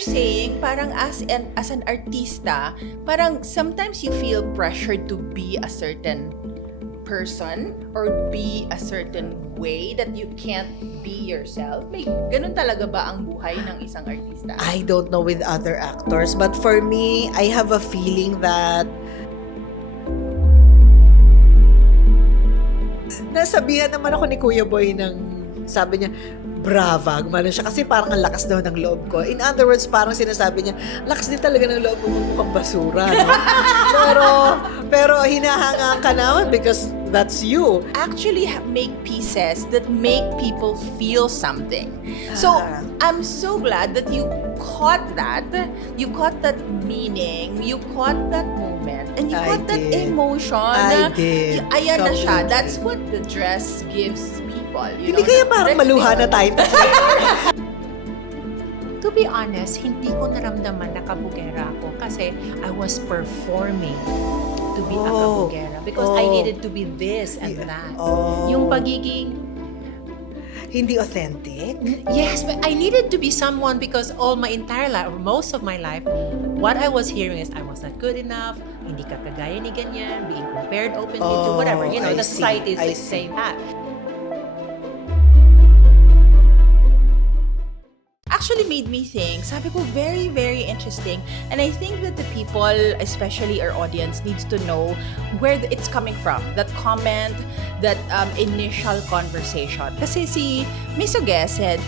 you're saying, parang as an artista, parang sometimes you feel pressured to be a certain person or be a certain way that you can't be yourself. May ganun talaga ba ang buhay ng isang artista? I don't know with other actors, but for me, I have a feeling that nasabihan naman ako ni Kuya Boy ng sabi niya, brava, gumano siya. Kasi parang ang lakas daw ng loob ko. In other words, parang sinasabi niya, lakas din talaga ng loob mo, mukhang basura. No? pero hinahanga ka naman because that's you. Actually make pieces that make people feel something. So, I'm so glad that you caught that. You caught that meaning. You caught that moment. And you I caught that did. emotion. I did. Ayan na siya. Completely. That's what the dress gives people. You Hindi know, kaya the parang dress maluha na makes- tayo. To be honest, hindi ko naramdaman na kabugera ako kasi I was performing to be a kabugera because I needed to be this and that. Yung pagiging, Hindi authentic? yes, but I needed to be someone because all my entire life, or most of my life, what I was hearing is I was not good enough, hindi ka kagaya ni ganyan, being compared openly to whatever. You know, I the see, society I is see. saying that. actually made me think, sabi ko, very, very interesting. And I think that the people, especially our audience, needs to know where it's coming from. That comment, that initial conversation. Kasi si Miss Oge said,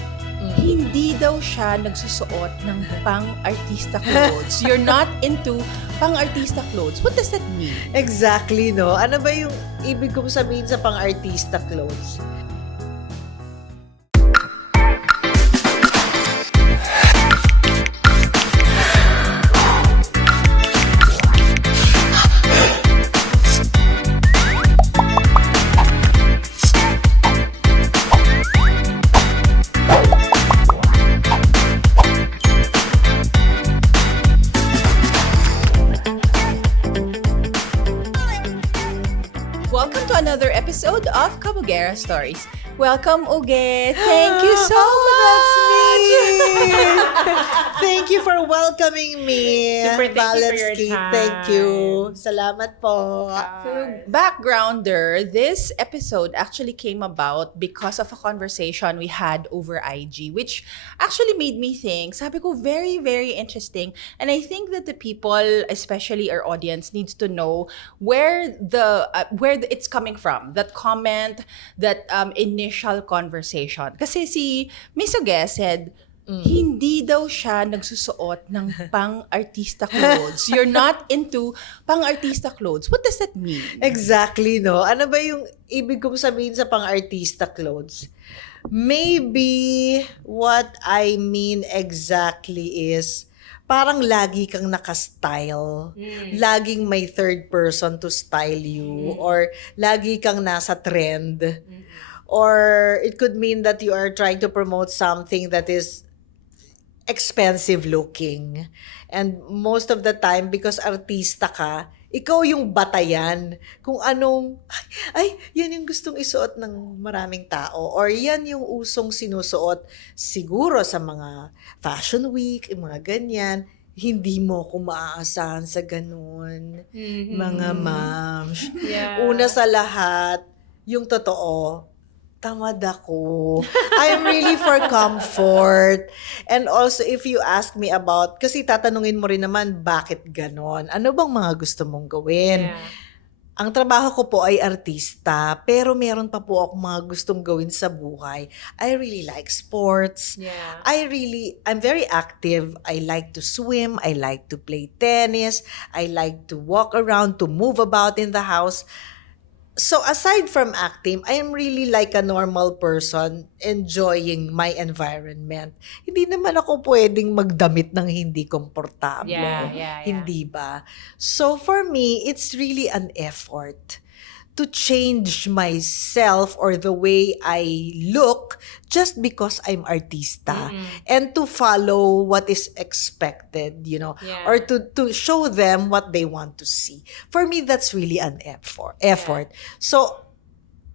hindi daw siya nagsusuot ng pang-artista clothes. You're not into pang-artista clothes. What does that mean? Exactly, no? Ano ba yung ibig kong sabihin sa pang-artista clothes? Welcome to another episode of Kabugera Stories. Welcome, Oge. Thank you so much. Thank you for welcoming me. Super thank you for your Valensky. time. Thank you. Salamat po. So, backgrounder, this episode actually came about because of a conversation we had over IG, which actually made me think, sabi ko, very, very interesting. And I think that the people, especially our audience, needs to know where it's coming from. That comment, that initial conversation. Kasi si Miss Oge said, hindi daw siya nagsusuot ng pang-artista clothes. You're not into pang-artista clothes. What does that mean? Exactly, no? Ano ba yung ibig kong sabihin sa pang-artista clothes? Maybe what I mean exactly is parang lagi kang naka-style. Laging may third person to style you. Or lagi kang nasa trend. Or it could mean that you are trying to promote something that is expensive looking. And most of the time, because artista ka, ikaw yung batayan kung anong, ay, yan yung gustong isuot ng maraming tao. Or yan yung usong sinusuot siguro sa mga fashion week, mga ganyan. Hindi mo ko maaasahan sa ganun, mga moms. Yeah. Una sa lahat, yung totoo, tamad ako. I'm really for comfort. And also, if you ask me about, kasi tatanungin mo rin naman, bakit ganon? Ano bang mga gusto mong gawin? Yeah. Ang trabaho ko po ay artista, pero meron pa po ako mga gustong gawin sa buhay. I really like sports. Yeah. I'm very active. I like to swim. I like to play tennis. I like to walk around, to move about in the house. So aside from acting, I am really like a normal person enjoying my environment. Hindi naman ako pwedeng magdamit ng hindi komportable. Yeah. Hindi ba? So for me, it's really an effort to change myself or the way I look just because I'm artista and to follow what is expected, you know, Yeah. or to show them what they want to see. For me, that's really an effort. So,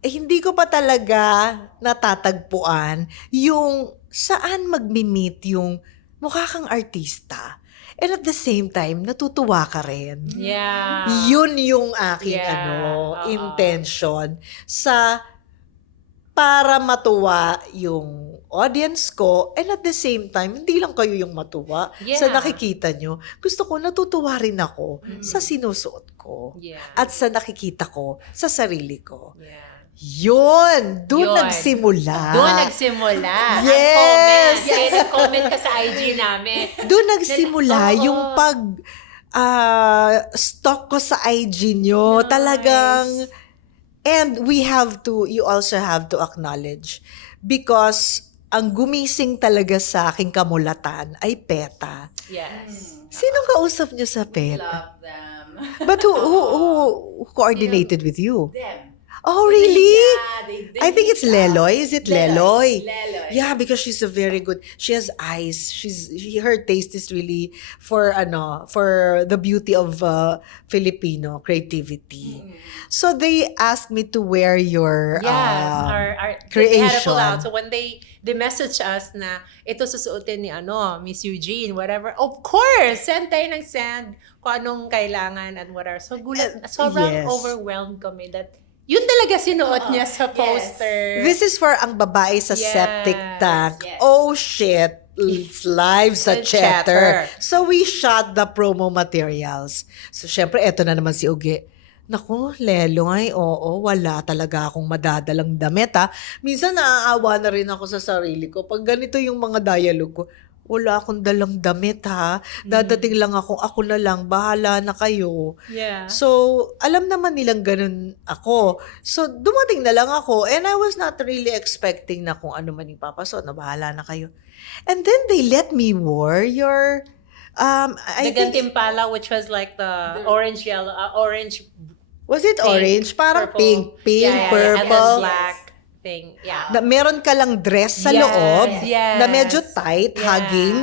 hindi ko pa talaga natatagpuan yung saan magmi-meet yung mukha kang artista. And at the same time, natutuwa ka rin. Yeah. Yun yung aking Yeah. Oo. intention sa para matuwa yung audience ko, and at the same time, hindi lang kayo yung matuwa sa Yeah. nakikita nyo. Gusto ko, natutuwa rin ako sa sinusuot ko Yeah. at sa nakikita ko sa sarili ko. Yeah. Yun! Doon Yun. nagsimula. Doon nagsimula. Yes! Ang comment. Kaya nag-comment ka sa IG namin. Doon nagsimula Oo. yung stalk ko sa IG nyo. Nice. Talagang, and you also have to acknowledge, because ang gumising talaga sa aking kamulatan ay PETA. Yes. Sinong kausap nyo sa PETA? Love them. But who coordinated with you? Them. Oh, really? Yeah, they I think it's reached out. Leloy. Is it Leloy? Leloy. Yeah, because she's a very good. She has eyes. Her taste is really for the beauty of Filipino creativity. So they asked me to wear your Yes, our creation. They had a pull out. So when they message us na ito susuotin ni Miss Eugene, whatever. Of course, send tayo ng send kung anong kailangan and whatever. So sobrang yes. overwhelmed kami that yun talaga sinuot niya sa poster. This is for ang babae sa Yes, septic tank. yes. Oh shit. It's live sa Sa Chatter. Chatter. So we shot the promo materials. So syempre, eto na naman si Uge. Naku, Leloy, oo, wala talaga akong madadalang damit ha. Minsan naaawa na rin ako sa sarili ko. Pag ganito yung mga dialogue ko, wala akong dalang damit ha. Dadating lang ako na lang, bahala na kayo. Yeah. So, alam naman nilang ganun ako. So, dumating na lang ako and I was not really expecting na kung ano man yung papasok, na bahala na kayo. And then they let me wear your, I The think, Gantimpala, which was like the orange, yellow, orange, was it pink, orange? Parang purple. pink, And then purple. black thing. Yeah. Na meron ka lang dress sa Yes, loob yes. na medyo tight, Yeah. hugging,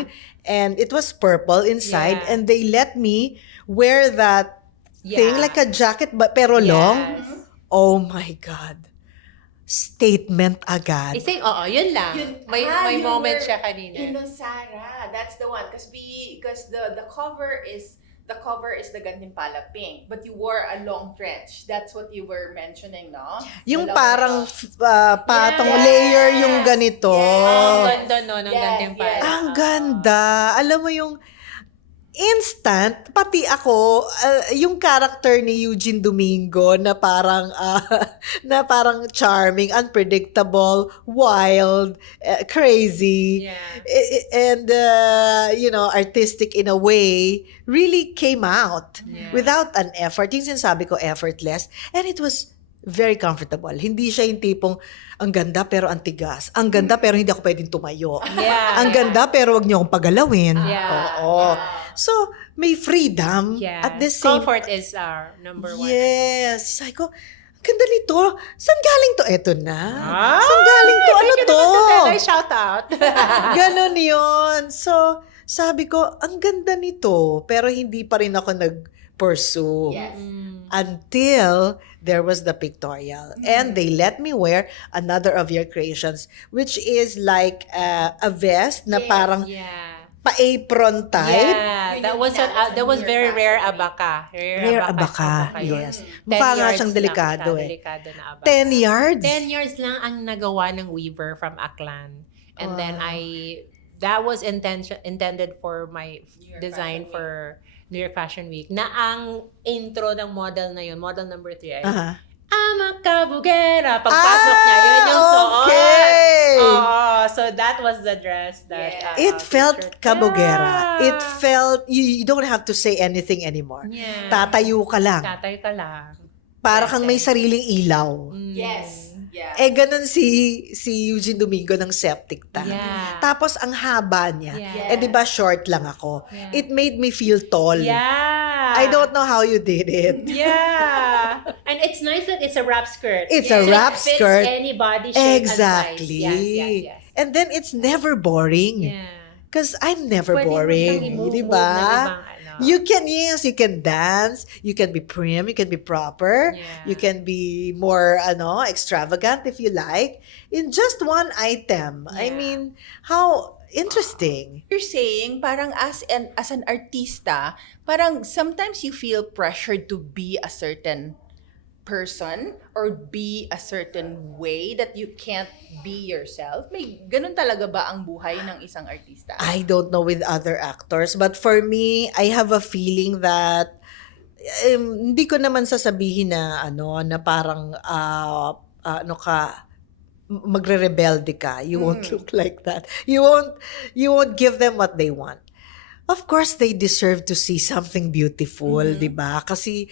and it was purple inside, Yeah. and they let me wear that thing Yeah. like a jacket pero long. Yes. Oh my God. Statement agad. I think, yun lang. May you moment were siya kanina. Sarah, that's the one. Because the cover is the Gantimpala pink, but you wore a long trench. That's what you were mentioning, no? Yung The long parang trench. patong Yes. layer yung ganito. Ang ganda ng Yes, Gantimpala. yes. Ang ganda. Alam mo yung instant, pati ako, yung character ni Eugene Domingo na parang charming, unpredictable, wild, crazy, Yeah. and artistic in a way, really came out Yeah. without an effort. Yung sinasabi ko, effortless. And it was very comfortable. Hindi siya yung tipong, ang ganda pero ang tigas. Ang ganda pero hindi ako pwedeng tumayo. Yeah. Ang ganda pero wag niyo akong pagalawin. Yeah. Oo. So, may freedom Yeah. at the same Comfort is our number one. Yes. Sabi ko, ang ganda nito. Saan galing to? Eto na. Ah! Saan galing to? Ano to? Shout out. Ganon yun. So, sabi ko, ang ganda nito. Pero hindi pa rin ako nag-pursue. Yes. Until there was the pictorial. And they let me wear another of your creations, which is like a vest na Yes. parang Yeah. pa-apron type. Yeah, Yun that yung was ginamit that sa was New very York rare Fashion Week. abaka. Rare abaka, yun. yes. 10 Mukha nga yards siyang lang delikado siya, eh. Delikado na abaka. 10 yards? 10 yards lang ang nagawa ng weaver from Aklan. And then that was intended for my New York design Fashion for New York Fashion Week. Na ang intro ng model na yun, model number 3 ay, Aha. Ama kabugera. Pagpasok niya, yun yung suot. okay. So that was the dress that... Yeah. It felt featured. kabugera. Yeah. It felt, you don't have to say anything anymore. Yeah. Tatayo ka lang. Tatay ka lang. Para kang may sariling ilaw. Yes. Yeah. Ganun si Eugene Domingo ng septic tank. Yeah. Tapos ang haba niya. Yeah. Di ba short lang ako? Yeah. It made me feel tall. Yeah. I don't know how you did it. Yeah. And it's nice that it's a wrap skirt. It's So a wrap it fits skirt. any body shape Exactly. and size. Yes. And then it's never boring. Yeah. Because I'm never Pwede mo boring. siyang i-move Di ng ba? ibang ano. You can dance, you can be prim, you can be proper, Yeah. you can be more extravagant if you like in just one item. I Yeah. mean, how interesting. You're saying parang as an artista, parang sometimes you feel pressured to be a certain person or be a certain way that you can't be yourself. May ganun talaga ba ang buhay ng isang artista? I don't know with other actors, but for me, I have a feeling that hindi ko naman sasabihin na na parang magre-rebelde ka. You won't look like that. You won't give them what they want. Of course, they deserve to see something beautiful, 'di ba? Kasi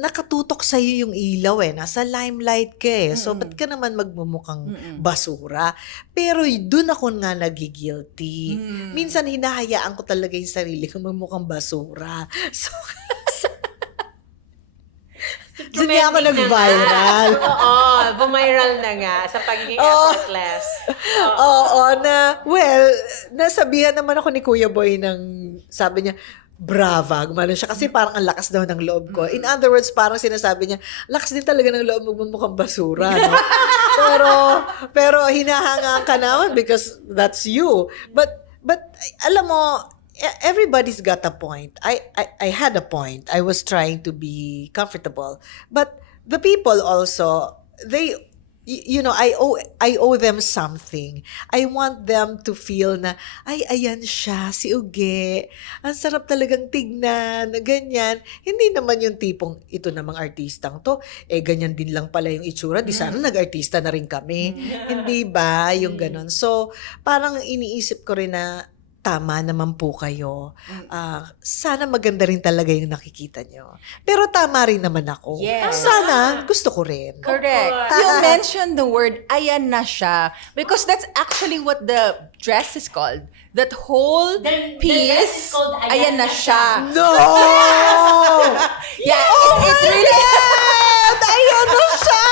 nakatutok sa iyo yung ilaw nasa limelight ka So ba't ka naman magmumukhang basura? Pero doon ako nga nagigilty. Minsan hinahayaan ko talaga yung sarili ko magmukhang basura. So doon niya ako nag-viral. Oo, bumiral na nga sa pagiging effortless. Nasabihan naman ako ni Kuya Boy sabi niya, brava, gumano siya. Kasi parang ang lakas daw ng loob ko. In other words, parang sinasabi niya, lakas din talaga ng loob mo mukhang basura. No? pero hinahangaan ka naman because that's you. But alam mo, everybody's got a point. I had a point. I was trying to be comfortable. But the people also, I owe them something. I want them to feel na, ayan siya, si Uge. Ang sarap talagang tignan, na ganyan. Hindi naman yung tipong, ito namang artistang to, ganyan din lang pala yung itsura. Di sana nag-artista na rin kami. Hindi ba? Yung ganon. So, parang iniisip ko rin na, tama naman po kayo. Sana maganda rin talaga yung nakikita nyo. Pero tama rin naman ako. Yes. Sana gusto ko rin. Correct. You mentioned the word, ayan na siya. Because that's actually what the dress is called. That whole The piece, dress is called ayan na siya. No! Yeah, it really... Ayan na siya!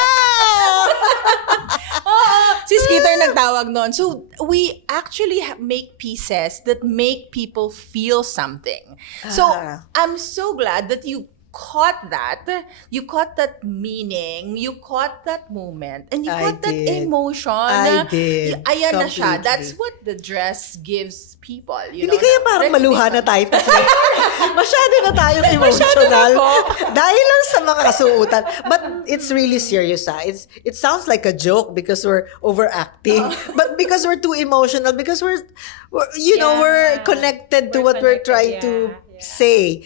Si Skeeter nagtawag nun. So, we actually make pieces that make people feel something. So, I'm so glad that you caught that. You caught that meaning. You caught that moment. And you caught that emotion. I did. Ayan na siya. Completely. That's what the dress gives people. You Hindi know, kaya parang maluha na tayo. Masyado na tayong emotional. Dahil lang sa mga kasuotan. But it's really serious. It sounds like a joke because we're overacting. But because we're too emotional, because we're connected to what we're trying to say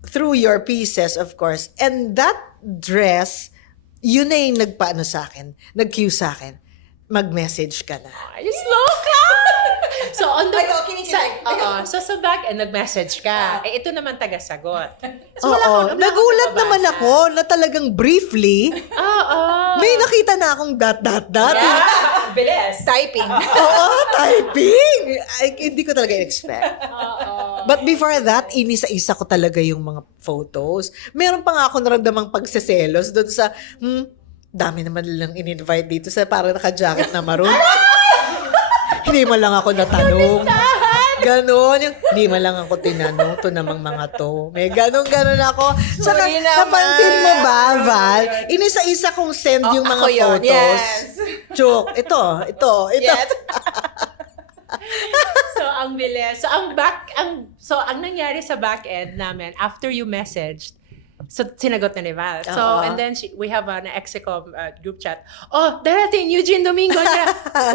through your pieces, of course. And that dress, yun na yung nagpaano sa akin, nag-cue sa akin. Mag-message ka na. Ay, slow ka! So, on the... kinikilig. So, sa back end, nag-message ka. Ito naman taga-sagot. So, Nagulat naman ako na talagang briefly, may nakita na akong dot. Yeah, bilis. Typing. Typing! Hindi ko talaga expect. But before that, inisa-isa ko talaga yung mga photos. Meron pa nga ako naramdamang pagseselos doon sa, dami naman lang in-invite dito sa parang naka-jacket na maroon. Hindi mo lang ako natanong. Ganon. Hindi mo lang ako tinanong. To namang mga to. May ganon ako. Saka, Sorry naman. napansin mo ba, Val? Inisa-isa kong send yung mga ako yun. photos. Yes. Joke. Ito. Yes. So, ang bilis. So, ang nangyari sa back end namin, after you messaged, so, sinagot na ni Val. So, and then we have an Execom group chat. Oh, darating, Eugene Domingo.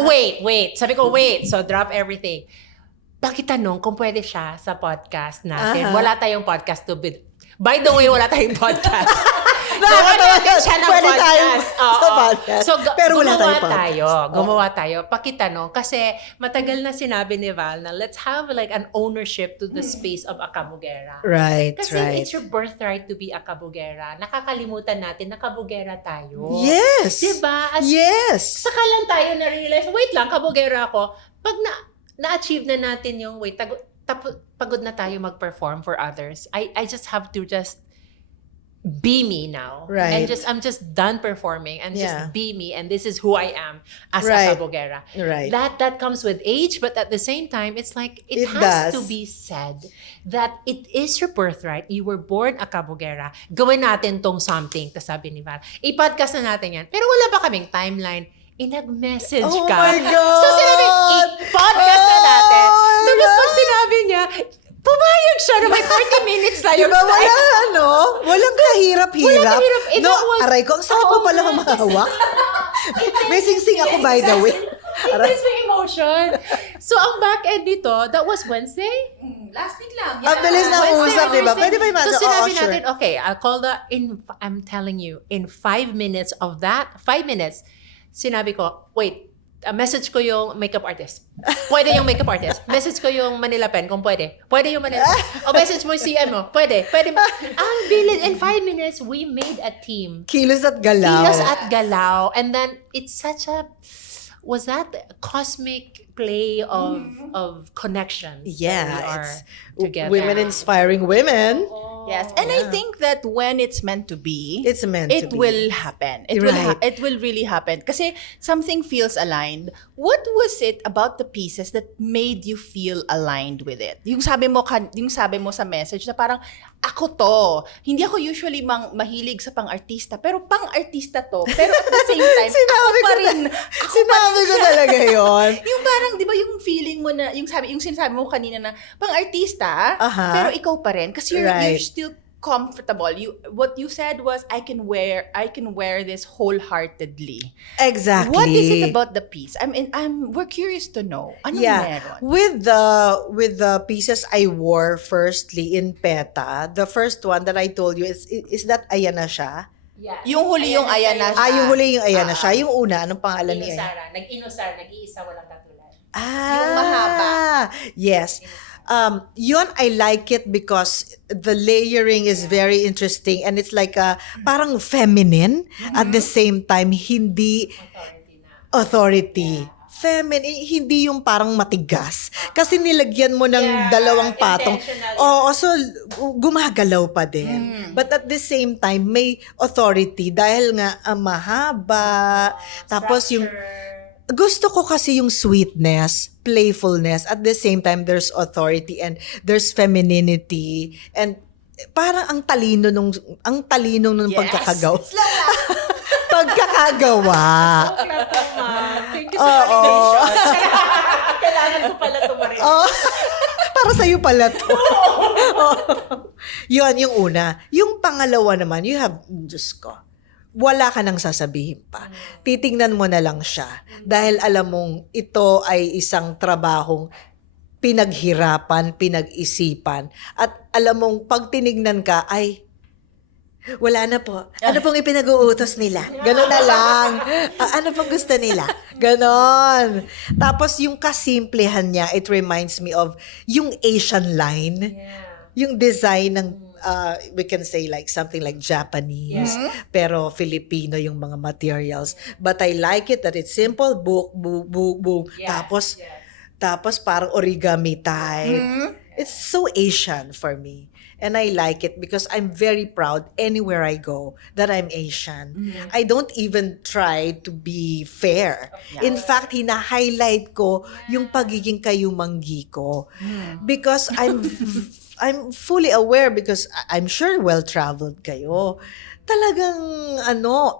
Wait. Sabi ko, wait. So, drop everything. Pakitanong kung pwede siya sa podcast natin. Wala tayong podcast to be... By the way, wala tayong podcast. Nakakatawa siya ng Pwede podcast. tayong sa podcast. So, Pero wala tayong podcast. Gumawa tayo. Pakitanong. Kasi matagal na sinabi ni Val na let's have like an ownership to the space of a kabugera. Right. Kasi it's your birthright to be a kabugera. Nakakalimutan natin na kabugera tayo. Yes. Diba? Yes. Saka lang tayo na-realize, wait lang, kabugera ako. Pag na-achieve na natin yung, pagod na tayo mag-perform for others. I just have to just be me now. Right. And I'm just done performing and just be me, and this is who I am as Right. a kabugera. Right. That comes with age, but at the same time, it's like it does. has to be said that it is your birthright. You were born a kabugera. Gawin natin tong something. Tas sabi ni Val, i-podcast na natin yan. Pero wala pa kaming timeline. Nag-message Oh ka. my God! So sinabi, i-podcast na natin. pumayag siya na may 30 minutes tayo. Diba walang kahirap-hirap. Eh, No, that was- aray ko, ang sakit mo pala humahawak. May sing-sing ako, by the way. Intense yung emotion. So, ang back end nito, that was Wednesday? Last week lang. Ang bilis na Wednesday, usap, diba? Thursday. Pwede ba yung So, sinabi sure. natin, okay, I'll call I'm telling you, in 5 minutes of that, 5 minutes, sinabi ko, wait, message ko yung makeup artist. Pwede yung makeup artist. Message ko yung Manila Pen kung pwede. Pwede yung Manila Pen. O message mo yung CM mo. Pwede. Ang bilis. In 5 minutes, we made a team. Kilos at galaw. Kilos at galaw. And then, it's such a, was that cosmic play of connections? Yeah, that we are it's together. women inspiring women. Yes, and I think that when it's meant to be, It's meant to it be. will happen. Right. It will really happen. Kasi something feels aligned. What was it about the pieces that made you feel aligned with it? Yung sabi mo sa message na parang ako to. Hindi ako usually mahilig sa pang-artista, pero pang-artista to. Pero at the same time, Sinabi ako pa ko rin. Sinabi ko talaga yon. Yung parang, di ba, yung feeling mo na, yung sinasabi mo kanina na, pang-artista, Aha. pero ikaw pa rin. Kasi you're Right. still comfortable. What you said was, I can wear this wholeheartedly. Exactly. What is it about the piece? We're curious to know. Anong meron? With the pieces I wore firstly in PETA, the first one that I told you is that ayan na siya. Yeah. Yung huli yung ayan na siya. Yung huli yung ayan na siya. Yung una, anong pangalan niya? Nag-inusara, nag-iisa, walang katulad. Yung mahaba. Yes. Yun, I like it because the layering is very interesting and it's like parang feminine at the same time hindi authority. Feminine, hindi yung parang matigas. Kasi nilagyan mo ng dalawang patong. Oo, so gumagalaw pa din. But at the same time, may authority dahil nga mahaba. Tapos yung gusto ko kasi yung sweetness, playfulness, at the same time there's authority and there's femininity and parang ang talino nung Yes. pagkakagawa. Pagkakagawa. Thank you sa validation. Kailangan ko pala tumarin. Oh, para sa'yo pala to. Yun, yung una. Yung pangalawa naman, Diyos ko, wala ka nang sasabihin pa. Titingnan mo na lang siya. Dahil alam mong ito ay isang trabahong pinaghirapan, pinag-isipan. At alam mong pag tinignan ka, ay, wala na po. Ano pong ipinag-uutos nila? Ganon na lang. Ano pong gusto nila? Ganon. Tapos yung kasimplehan niya, it reminds me of yung Asian line. Yung design ng we can say like something like Japanese, pero Filipino yung mga materials. But I like it that it's simple, book. Tapos parang origami type. It's so Asian for me. And I like it because I'm very proud anywhere I go that I'm Asian. I don't even try to be fair. In fact, hina-highlight ko yung pagiging kayumanggi ko. Because I'm fully aware because I'm sure well-traveled kayo. Talagang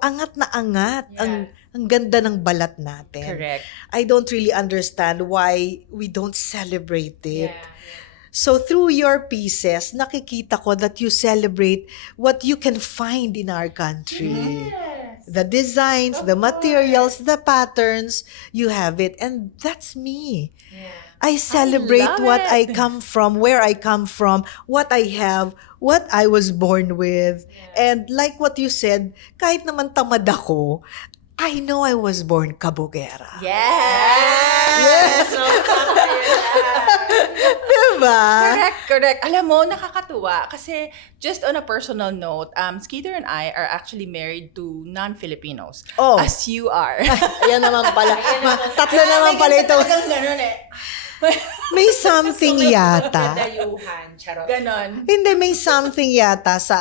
angat na angat. Ang ganda ng balat natin. Correct. I don't really understand why we don't celebrate it. So through your pieces, nakikita ko that you celebrate what you can find in our country. The designs, the materials, the patterns, you have it. And that's me. I celebrate love what I it. come from, where I come from, what I have, what I was born with. And like what you said, kahit naman tamad ako, I know I was born kabugera. Yes! Diba? Correct. Alam mo, nakakatuwa. Kasi, just on a personal note, Skeeter and I are actually married to non-Filipinos. Oh. As you are. Ayan naman pala. Tatlo naman pala ito. Ganun eh. May something yata. Dayuhan, charot. Ganon. Hindi, may something yata sa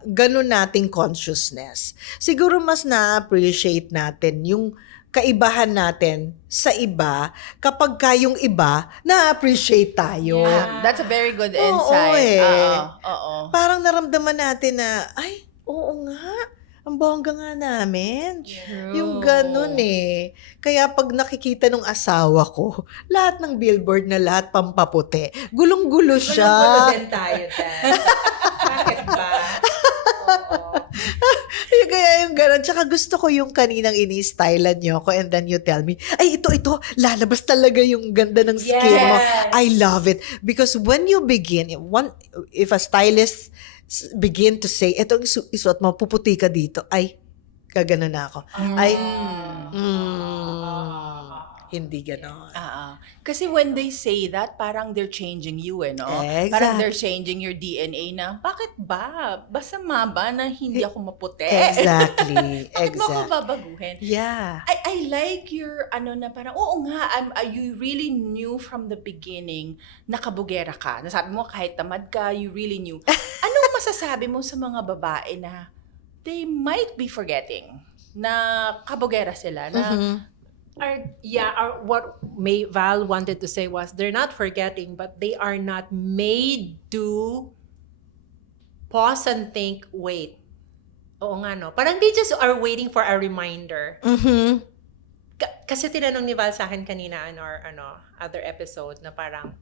ganun nating consciousness. Siguro mas na-appreciate natin yung kaibahan natin sa iba kapag yung iba na-appreciate tayo. That's a very good Oo, insight. eh. Oo. Parang naramdaman natin na, ay, oo nga. ang bongga nga namin. True. Yung ganun eh. Kaya pag nakikita nung asawa ko, lahat ng billboard na lahat pampaputi. Gulong-gulo siya. Gulo-gulo din tayo dyan. Bakit ba? Oo. Kaya yung ganun. Tsaka gusto ko yung kaninang ini-stylean nyo ko and then you tell me, ay ito, lalabas talaga yung ganda ng skin mo. Yes. I love it. Because when you begin, if a stylist begin to say, ito ang isuot mo, puputi ka dito, ay, gagana na ako. Ay, hindi ganon. Kasi when they say that, parang they're changing you, no? Exact. Parang they're changing your DNA na, bakit ba? Basama ba na hindi ako maputi? Exactly. Bakit mo ako Exactly. babaguhin? Yeah. I like your, na parang, oo nga, you really knew from the beginning na kabugera ka. Nasabi mo, kahit tamad ka, you really knew. Anong masasabi mo sa mga babae na they might be forgetting na kabugera sila, na What Val wanted to say was they're not forgetting, but they are not made to pause and think, wait. Oo nga, no? Parang they just are waiting for a reminder. Mm-hmm. Kasi tinanong ni Val sa akin kanina on our other episode na parang,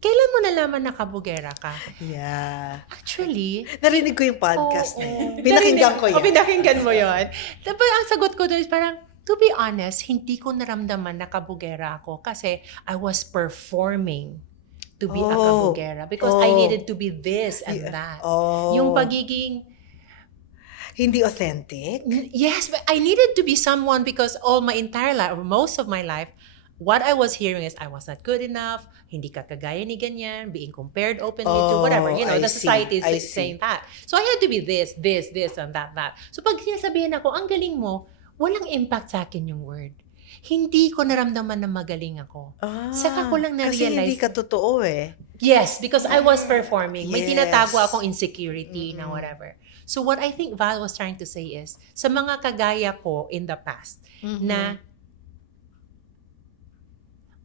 kailan mo nalaman na kabugera ka? Yeah. Actually, Narinig ko yung podcast Oo. na yun. Pinakinggan ko yan. Pinakinggan mo yun. Tapos ang sagot ko doon is parang, to be honest, hindi ko naramdaman na kabugera ako kasi I was performing to be a kabugera because I needed to be this and that. Yung pagiging, hindi authentic? yes, but I needed to be someone because all my entire life, or most of my life, what I was hearing is I was not good enough, hindi ka kagaya ni ganyan, being compared openly to whatever. You know, I the society see. I is saying that. So I had to be this, and that. So pag sinasabihan ako, ang galing mo, walang impact sa akin yung word. Hindi ko naramdaman na magaling ako. Saka ko lang Kasi na-realize. hindi ka totoo eh. Yes, because I was performing. May Yes. tinatago akong insecurity na whatever. So what I think Val was trying to say is, sa mga kagaya ko in the past, na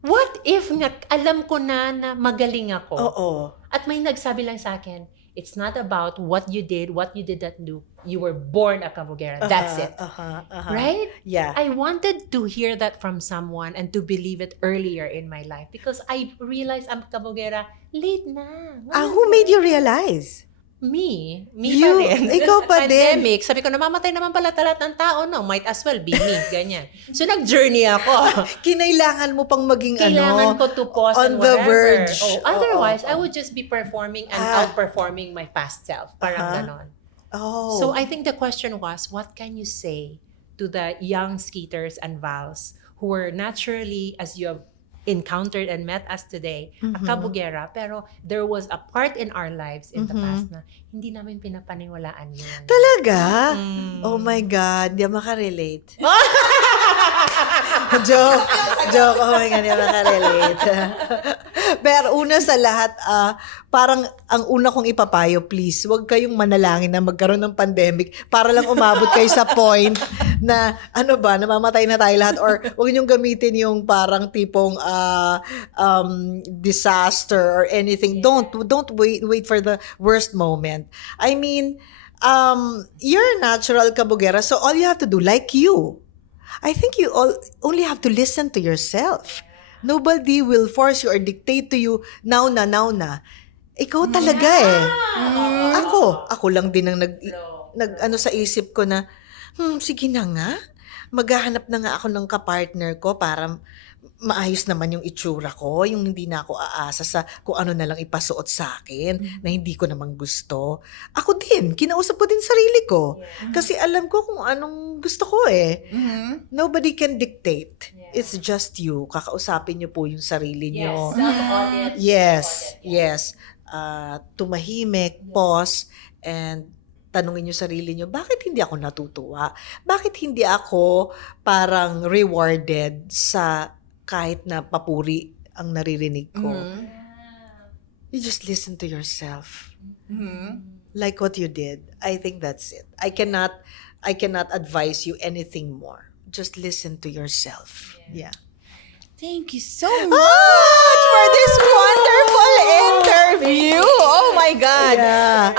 what if nga alam ko na magaling ako? Oo. At may nagsabi lang sa akin, it's not about what you did not do. You were born a kabugera. That's it. Right? Yeah. I wanted to hear that from someone and to believe it earlier in my life because I realized I'm kabugera late na. Who made you realize? Me You- pa rin. ikaw pa din. Pandemic, sabi ko, namamatay naman pala lahat ng tao, no? Might as well be me, ganyan. So, nag-journey ako. Kinailangan mo pang maging Kailangan ko to pause on and the whatever. verge. Otherwise, I would just be performing and outperforming my past self. Parang ganon. Oh. So, I think the question was, what can you say to the young skaters and Vals who were naturally, as you have encountered and met us today, a kabugera, pero there was a part in our lives in the past na hindi namin pinapaniwalaan yun. Talaga? Oh my God, di makarelate. Joke. Oh my God, di makarelate. Pero una sa lahat, parang ang una kong ipapayo, please, huwag kayong manalangin na magkaroon ng pandemic para lang umabot kayo sa point na, namamatay na tayo lahat, or huwag niyong gamitin yung parang tipong disaster or anything. Don't wait for the worst moment. I mean, you're a natural kabugera, so all you have to do, like you, I think you only have to listen to yourself. Nobody will force you or dictate to you, now na. Ikaw talaga eh. Ako lang din ang nag sa isip ko na, sige na nga, maghahanap na nga ako ng kapartner ko para maayos naman yung itsura ko, yung hindi na ako aasa sa kung ano na lang ipasuot sa akin na hindi ko naman gusto. Ako din, kinausap ko din sarili ko. Kasi alam ko kung anong gusto ko eh. Nobody can dictate. It's just you. Kakausapin niyo po yung sarili niyo. Yes. Tumahimik, pause, and tanungin niyo sarili niyo, bakit hindi ako natutuwa? Bakit hindi ako parang rewarded sa kahit na papuri ang naririnig ko? You just listen to yourself. Like what you did. I think that's it. I cannot advise you anything more. Just listen to yourself. Yeah. Thank you so much for this wonderful interview. Oh my God. Yeah.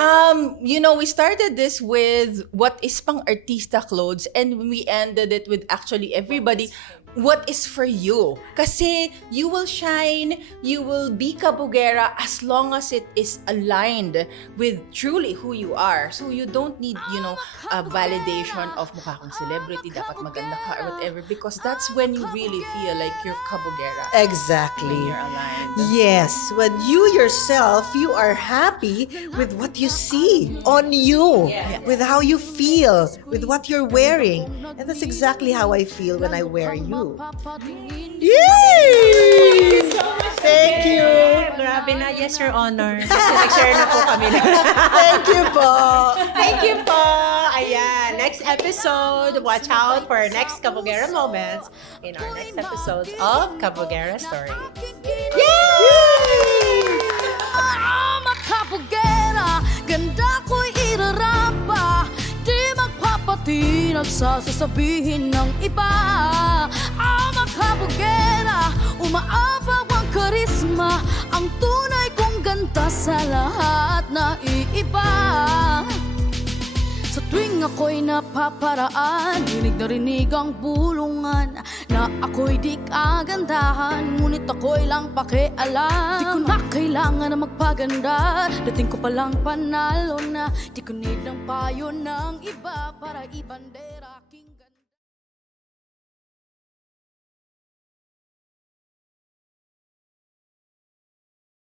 we started this with what is pang artista clothes, and we ended it with actually everybody. What is for you? Kasi you will shine, you will be kabugera as long as it is aligned with truly who you are. So you don't need, a validation of mukha kang celebrity, dapat maganda ka or whatever, because that's when you really feel like you're kabugera. Exactly. When you're aligned. Yes, when you yourself, you are happy with what you see on you, with how you feel, with what you're wearing. And that's exactly how I feel when I wear you. Yay! Thank you. Grabe na. Yes, Your Honor. Kasi nag-share na po kami. Thank you po. Thank you po. Ayan. Next episode. Watch out for next Kabugera moments in our next episodes of Kabugera Story. Yay! Makapugera, ganda ko'y irarapa. Di magpapatinag sa sasabihin ng iba. Makapugera, umaapaw ang karisma. Ang tunay kong ganda sa lahat na iiba. Sa tuwing ako'y napaparaan, dinig na rinig ang bulungan na ako'y di kagandahan, ngunit ako'y lang pakialam. Di ko na kailangan na magpaganda, dating ko palang panalo na. Di ko need ng payo ng iba para ibandera.